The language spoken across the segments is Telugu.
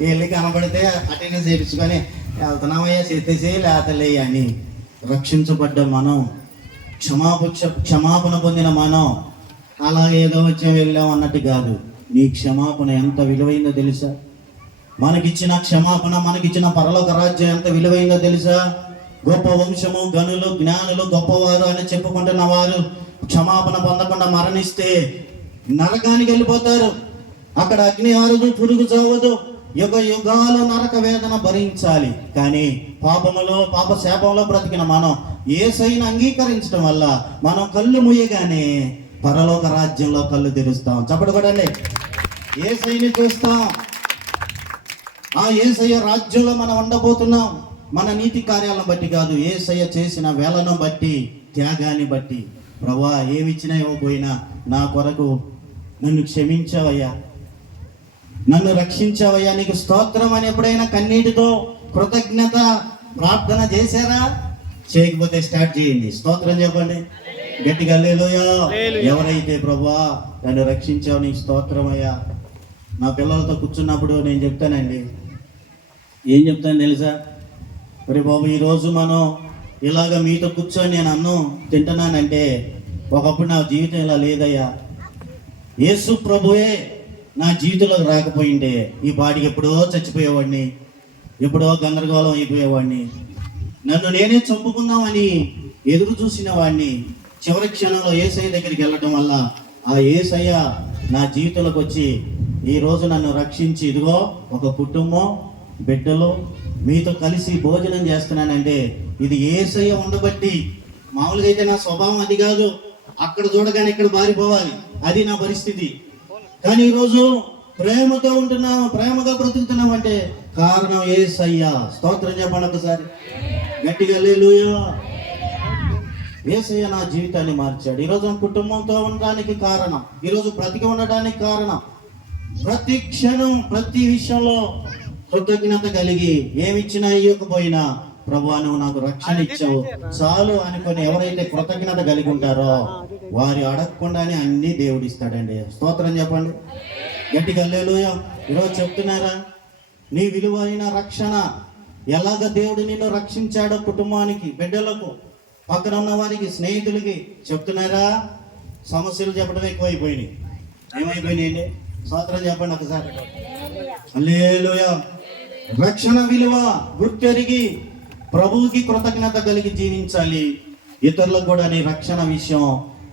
వెళ్ళి కనబడితే అటెండెన్స్ చేయించుకొని వెళ్తున్నామయ్యా చేసేసి లేతలే అని. రక్షించబడ్డ మనం, క్షమాపణ పొందిన మనం అలా ఏదో వచ్చి వెళ్ళాం అన్నట్టు కాదు. నీ క్షమాపణ ఎంత విలువైందో తెలుసా? మనకిచ్చిన క్షమాపణ, మనకిచ్చిన పరలోక రాజ్యం ఎంత విలువైందో తెలుసా? గొప్ప వంశము, గనులు, జ్ఞానులు, గొప్పవారు అని చెప్పుకుంటున్న వారు క్షమాపణ పొందకుండా మరణిస్తే నరకానికి వెళ్ళిపోతారు. అక్కడ అగ్ని ఆరదు, పురుగు చావదు, యుగ యుగాలు నరక వేదన భరించాలి. కానీ పాపములో, పాప శాపంలో బ్రతికిన మనం యేసయ్యను అంగీకరించడం వల్ల మనం కళ్ళు మూయగానే పరలోక రాజ్యంలో కళ్ళు తెరుస్తాం. చప్పటి కొడండి. యేసయ్యని చూస్తాం. ఆ యేసయ్య రాజ్యంలో మనం ఉండబోతున్నాం. మన నీతి కార్యాలను బట్టి కాదు, యేసయ్య చేసిన వేలను బట్టి, త్యాగాన్ని బట్టి. ప్రభువా, ఏమిచ్చినా ఇవ్వబోయినా నా కొరకు నన్ను క్షమించావయ్యా, నన్ను రక్షించావయ్యా, నీకు స్తోత్రం అని ఎప్పుడైనా కన్నీటితో కృతజ్ఞత ప్రార్థన చేశారా? చేయకపోతే స్టార్ట్ చేయండి, స్తోత్రం చెప్పండి గట్టిగా. హల్లెలూయా. ఎవరైతే ప్రభువా నన్ను రక్షించావు, నీకు స్తోత్రం అయ్యా. నా పిల్లలతో కూర్చున్నప్పుడు నేను చెప్తానండి, ఏం చెప్తాను తెలుసా? మరి బాబు, ఈరోజు మనం ఇలాగ మీతో కూర్చొని నేను అన్నం తింటున్నానంటే ఒకప్పుడు నా జీవితం ఇలా లేదయ్యా. యేసు ప్రభువే నా జీవితంలోకి రాకపోయింటే ఈ పాటికి ఎప్పుడో చచ్చిపోయేవాడిని, ఎప్పుడో గందరగోళం అయిపోయేవాడిని, నన్ను నేనే చంపుకుందామని ఎదురు చూసిన వాడిని. చివరి క్షణంలో యేసయ్య దగ్గరికి వెళ్ళటం వల్ల ఆ యేసయ్య నా జీవితంలోకి వచ్చి ఈరోజు నన్ను రక్షించి ఇదిగో ఒక కుటుంబం, బిడ్డలు మీతో కలిసి భోజనం చేస్తున్నానంటే ఇది యేసయ్య ఉండబట్టి. మామూలుగా అయితే నా స్వభావం అది కాదు, అక్కడ చూడగానే ఇక్కడ బారిపోవాలి, అది నా పరిస్థితి. కానీ ఈరోజు ప్రేమతో ఉంటున్నాం, ప్రేమగా బ్రతుకుతున్నాం అంటే కారణం యేసయ్య. స్తోత్రం చెప్పండి ఒకసారి గట్టిగా. హల్లెలూయా. యేసయ్య నా జీవితాన్ని మార్చాడు. ఈరోజు కుటుంబంతో ఉండడానికి కారణం, ఈరోజు బ్రతికి ఉండడానికి కారణం. ప్రతి క్షణం, ప్రతి విషయంలో కృతజ్ఞత కలిగి ఏమిచ్చినా ఇవ్వకపోయినా ప్రభువా నువ్వు నాకు రక్షణ ఇచ్చావు చాలు అనుకొని ఎవరైతే కృతజ్ఞత కలిగి ఉంటారో వారి అడగకుండానే అన్ని దేవుడు ఇస్తాడండి. స్తోత్రం చెప్పండి గట్టిగా. హల్లెలూయా. ఈరోజు చెప్తున్నారా నీ విలువైన రక్షణ ఎలాగ దేవుడు నిన్ను రక్షించాడో కుటుంబానికి, బిడ్డలకు, పక్కన ఉన్న వారికి, స్నేహితులకి చెప్తున్నారా? సమస్యలు చెప్పడం ఎక్కువైపోయినాయి. ఏమైపోయినాయండి? స్తోత్రం చెప్పండి ఒకసారి. హల్లెలూయా. రక్షణ విలువ గుర్తెరిగి ప్రభువుకి కృతజ్ఞత కలిగి జీవించాలి. ఇతరులకు కూడా నీ రక్షణ విషయం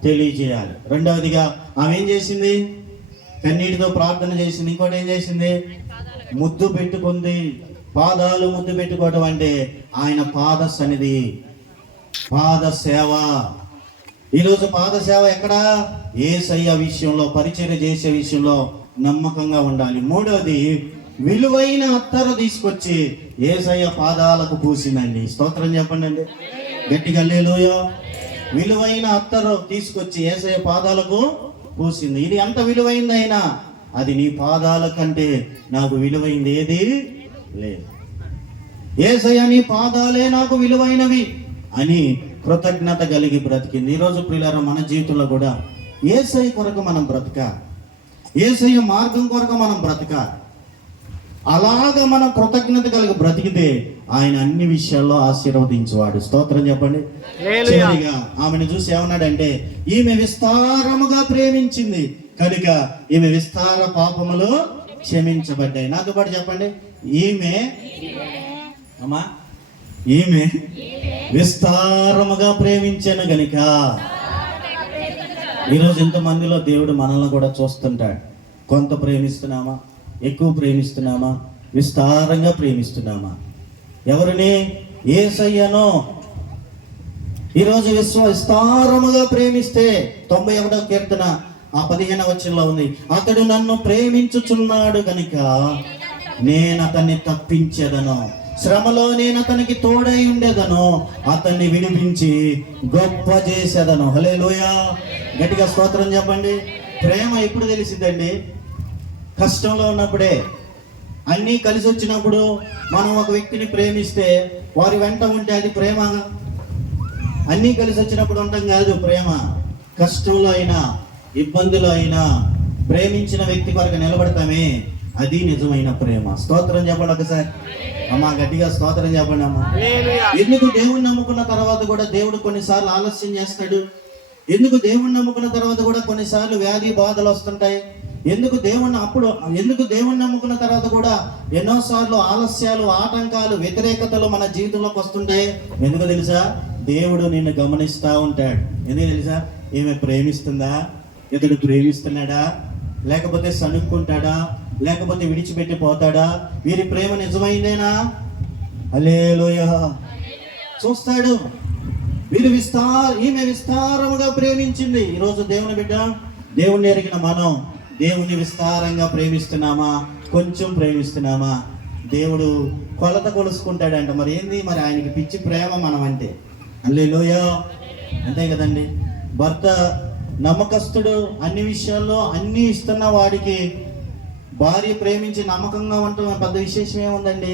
తెలియజేయాలి. రెండవదిగా ఆమె ఏం చేసింది? కన్నీటితో ప్రార్థన చేసింది. ఇంకోటి ఏం చేసింది? ముద్దు పెట్టుకుంది. పాదాలు ముద్దు పెట్టుకోవటం అంటే ఆయన పాద సన్నిధి, పాద సేవ. ఈరోజు పాద సేవ ఎక్కడ? యేసయ్య విషయంలో, పరిచర్య చేసే విషయంలో నమ్మకంగా ఉండాలి. మూడవది విలువైన అత్తరు తీసుకొచ్చి యేసయ్య పాదాలకు పూసిందండి. స్తోత్రం చెప్పండి అండి గట్టిగా. హల్లెలూయా. విలువైన అత్తరు తీసుకొచ్చి యేసయ్య పాదాలకు పూసింది. ఇది ఎంత విలువైందైనా అది నీ పాదాల కంటే నాకు విలువైంది ఏది లేదు. యేసయ్య నీ పాదాలే నాకు విలువైనవి అని కృతజ్ఞత కలిగి బ్రతికింది. ఈరోజు ప్రియులారా, మన జీవితంలో కూడా యేసయ్య కొరకు మనం బ్రతక, యేసయ్య మార్గం కొరకు మనం బ్రతక. అలాగా మనం కృతజ్ఞత కలిగి బ్రతికితే ఆయన అన్ని విషయాల్లో ఆశీర్వదించేవాడు. స్తోత్రం చెప్పండి. చివరిగా ఆమెను చూసి ఏమన్నాడంటే, ఈమె విస్తారముగా ప్రేమించింది కనుక ఈమె విస్తార పాపములు క్షమించబడ్డాయి. నాతో పాటు చెప్పండి, ఈమె అమ్మా ఈమె విస్తారముగా ప్రేమించాను గనుక. ఈరోజు ఇంతమందిలో దేవుడు మనల్ని కూడా చూస్తుంటాడు. కొంత ప్రేమిస్తున్నామా? ఎక్కువ ప్రేమిస్తున్నామా? విస్తారంగా ప్రేమిస్తున్నామా? ఎవరిని? యేసయ్యను. ఈరోజు విస్తారముగా ప్రేమిస్తే 91వ కీర్తన 15వ వచనంలో ఉంది, అతడు నన్ను ప్రేమించుచున్నాడు గనుక నేను అతన్ని తప్పించేదను, శ్రమలో నేను అతనికి తోడై ఉండేదను, అతన్ని విడిపించి గొప్ప చేసేదను. హల్లెలూయా. గట్టిగా స్తోత్రం చెప్పండి. ప్రేమ ఎప్పుడు తెలిసిందండి? కష్టంలో ఉన్నప్పుడే. అన్నీ కలిసి వచ్చినప్పుడు మనం ఒక వ్యక్తిని ప్రేమిస్తే వారి వెంట ఉంటే అది ప్రేమ. అన్నీ కలిసి వచ్చినప్పుడు ఉండటం కాదు ప్రేమ. కష్టంలో అయినా, ఇబ్బందులో అయినా ప్రేమించిన వ్యక్తి కొరకు నిలబడతామే, అది నిజమైన ప్రేమ. స్తోత్రం చెప్పండి ఒకసారి అమ్మా, గట్టిగా స్తోత్రం చెప్పండి అమ్మా. ఎందుకు దేవుణ్ణి నమ్ముకున్న తర్వాత కూడా దేవుడు కొన్నిసార్లు ఆలస్యం చేస్తాడు? ఎందుకు దేవుణ్ణి నమ్ముకున్న తర్వాత కూడా కొన్నిసార్లు వ్యాధి బాధలు వస్తుంటాయి? ఎందుకు దేవుణ్ణి నమ్ముకున్న తర్వాత కూడా ఎన్నోసార్లు ఆలస్యాలు, ఆటంకాలు, వ్యతిరేకతలు మన జీవితంలోకి వస్తుంటాయి? ఎందుకు తెలుసా? దేవుడు నిన్ను గమనిస్తూ ఉంటాడు. ఎందుకు తెలుసా? ఈమె ప్రేమిస్తుందా, ఇతడు ప్రేమిస్తున్నాడా, లేకపోతే సనుక్కుంటాడా, లేకపోతే విడిచిపెట్టి పోతాడా, వీరి ప్రేమ నిజమైందేనా? హల్లెలూయా. చూస్తాడు. ఈమె విస్తారముగా ప్రేమించింది. ఈరోజు దేవుని బిడ్డ, దేవుణ్ణి ఎరిగిన మనం దేవుణ్ణి విస్తారంగా ప్రేమిస్తున్నామా, కొంచెం ప్రేమిస్తున్నామా? దేవుడు కొలత కొలుసుకుంటాడంట. మరి ఏంది? మరి ఆయనకి పిచ్చి ప్రేమ మనం అంటే. హల్లెలూయా. అంతే కదండి. భర్త నమ్మకస్తుడు, అన్ని విషయాల్లో అన్నీ ఇస్తున్న వాడికి భార్య ప్రేమించి నమ్మకంగా ఉండటం పెద్ద విశేషం ఏముందండి?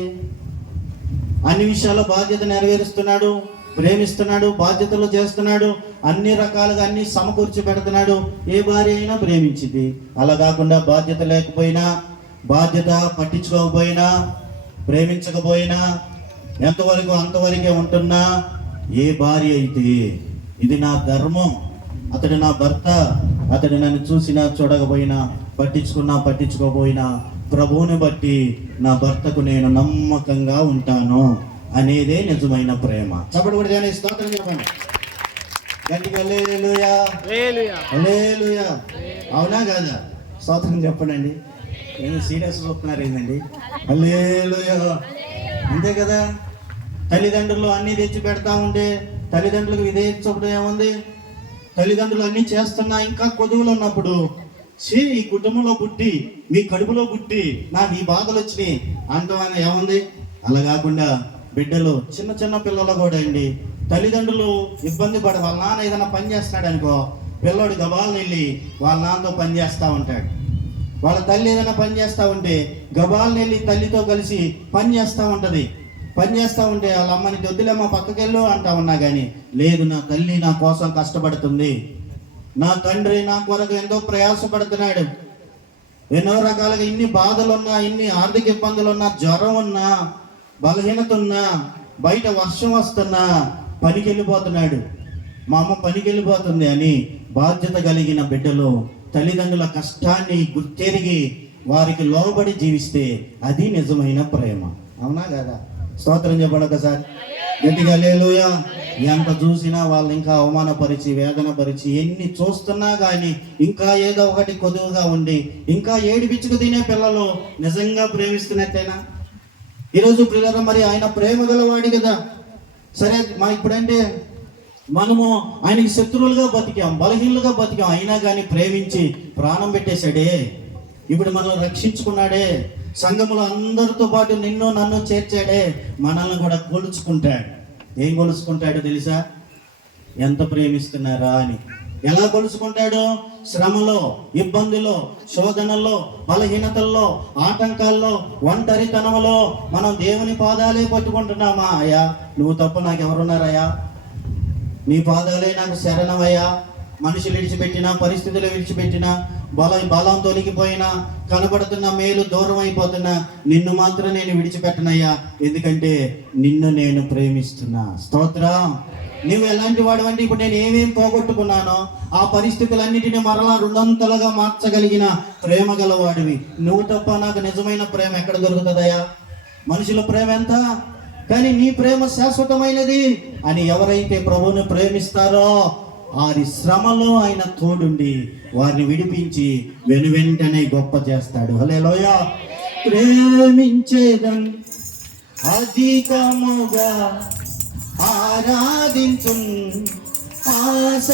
అన్ని విషయాల్లో బాధ్యత నెరవేరుస్తున్నాడు, ప్రేమిస్తున్నాడు, బాధ్యతలు చేస్తున్నాడు, అన్ని రకాలుగా అన్ని సమకూర్చి పెడుతున్నాడు. ఏ భార్య అయినా ప్రేమించింది. అలా కాకుండా బాధ్యత లేకపోయినా, బాధ్యత పట్టించుకోకపోయినా, ప్రేమించకపోయినా, ఎంతవరకు అంతవరకే ఉంటున్నా, ఏ భార్య అయితే ఇది నా ధర్మం, అతడు నా భర్త, అతడు నన్ను చూసినా చూడకపోయినా, పట్టించుకోకపోయినా, ప్రభువుని బట్టి నా భర్తకు నేను నమ్మకంగా ఉంటాను అనేదే నిజమైన ప్రేమ. చప్పటి కూడా దేని స్తోత్రం చెప్పండి గట్టిగా. హల్లెలూయా, హల్లెలూయా. అవునా కాదా? స్తోత్రం చెప్పండి. నేను సీరియస్ చూస్తున్నారు ఏంటండి? హల్లెలూయా. అంతే కదా. తల్లిదండ్రులు అన్ని తెచ్చి పెడతా ఉంటే తల్లిదండ్రులకు విధేయత చూపడం ఏముంది? తల్లిదండ్రులు అన్ని చేస్తున్నా ఇంకా కొదువులు ఉన్నప్పుడు, ఈ కుటుంబంలో పుట్టి, మీ కడుపులో పుట్టి నాకు ఈ బాధలు వచ్చినాయి అంటాం ఏముంది? అలా కాకుండా బిడ్డలు, చిన్న చిన్న పిల్లలు కూడా అండి, తల్లిదండ్రులు ఇబ్బంది పడి వాళ్ళ నాన్న ఏదైనా పని చేస్తున్నాడు అనుకో, పిల్లోడు గబాలను వెళ్ళి వాళ్ళ నాన్నతో పని చేస్తూ ఉంటాడు. వాళ్ళ తల్లి ఏదైనా పని చేస్తూ ఉంటే గబాలను వెళ్ళి తల్లితో కలిసి పని చేస్తూ ఉంటుంది. పని చేస్తూ ఉంటే వాళ్ళ అమ్మని దొద్దులమ్మ పక్కకెళ్ళు అంటా ఉన్నా కానీ, లేదు నా తల్లి నా కోసం కష్టపడుతుంది, నా తండ్రి నా కొరకు ఎంతో ప్రయాసపడుతున్నాడు, ఎన్నో రకాలుగా ఇన్ని బాధలున్నా, ఇన్ని ఆర్థిక ఇబ్బందులున్నా, జ్వరం ఉన్నా, బలహీనత ఉన్నా, బయట వర్షం వస్తున్నా పనికి వెళ్ళిపోతున్నాడు, మా అమ్మ పనికి వెళ్ళిపోతుంది అని బాధ్యత కలిగిన బిడ్డలు తల్లిదండ్రుల కష్టాన్ని గుర్తెరిగి వారికి లోబడి జీవిస్తే అది నిజమైన ప్రేమ. అవునా కదా? స్తోత్రం చెప్పండి ఒకసారి గట్టిగా. హల్లెలూయా. ఎంత చూసినా వాళ్ళు ఇంకా అవమానపరిచి, వేదన పరిచి, ఎన్ని చూస్తున్నా కానీ ఇంకా ఏదో ఒకటి కొదువుగా ఉండి ఇంకా ఏడిపిచ్చుకు తినే పిల్లలు నిజంగా ప్రేమిస్తున్నట్టేనా? ఈరోజు పిల్లలు మరి ఆయన ప్రేమ గలవాడి కదా. సరే, ఇప్పుడంటే మనము ఆయనకి శత్రువులుగా బతికాం, బలహీనులుగా బతికాం, అయినా కానీ ప్రేమించి ప్రాణం పెట్టేశాడే. ఇప్పుడు మనం రక్షించుకున్నాడే, సంఘములో అందరితో పాటు నిన్ను నన్ను చేర్చాడే, మనల్ని కూడా కొలుచుకుంటాడు. ఏం కొలుచుకుంటాడో తెలుసా? ఎంత ప్రేమిస్తున్నారా అని. ఎలా కొలుచుకుంటాడు? శ్రమలో, ఇబ్బందిలో, శోధనల్లో, బలహీనతల్లో, ఆటంకాల్లో, ఒంటరితనంలో మనం దేవుని పాదాలే పట్టుకుంటున్నామా? అయ్యా నువ్వు తప్ప నాకు ఎవరున్నారయ్యా, నీ పాదాలే నాకు శరణమయ్యా. మనుషులు విడిచిపెట్టినా, పరిస్థితులు విడిచిపెట్టినా, బలం తొలగిపోయినా, కనబడుతున్న మేలు దూరం అయిపోతున్నా, నిన్ను మాత్రం నేను విడిచిపెట్టనయ్యా, ఎందుకంటే నిన్ను నేను ప్రేమిస్తున్నా. స్తోత్రం. నువ్వు ఎలాంటి వాడు అంటే, ఇప్పుడు నేను ఏమేం పోగొట్టుకున్నానో ఆ పరిస్థితులన్నిటిని మరలా రెండంతలుగా మార్చగలిగిన ప్రేమ గలవాడివి. నువ్వు తప్ప నాకు నిజమైన ప్రేమ ఎక్కడ దొరుకుతుందయ్యా? మనుషుల ప్రేమ ఎంత, కానీ నీ ప్రేమ శాశ్వతమైనది అని ఎవరైతే ప్రభువును ప్రేమిస్తారో వారి శ్రమలో ఆయన తోడుండి వారిని విడిపించి వెనువెంటనే గొప్ప చేస్తాడు. హల్లెలూయా. ప్రేమించేదం అధికముగా ఆరాధించున్ ఆశ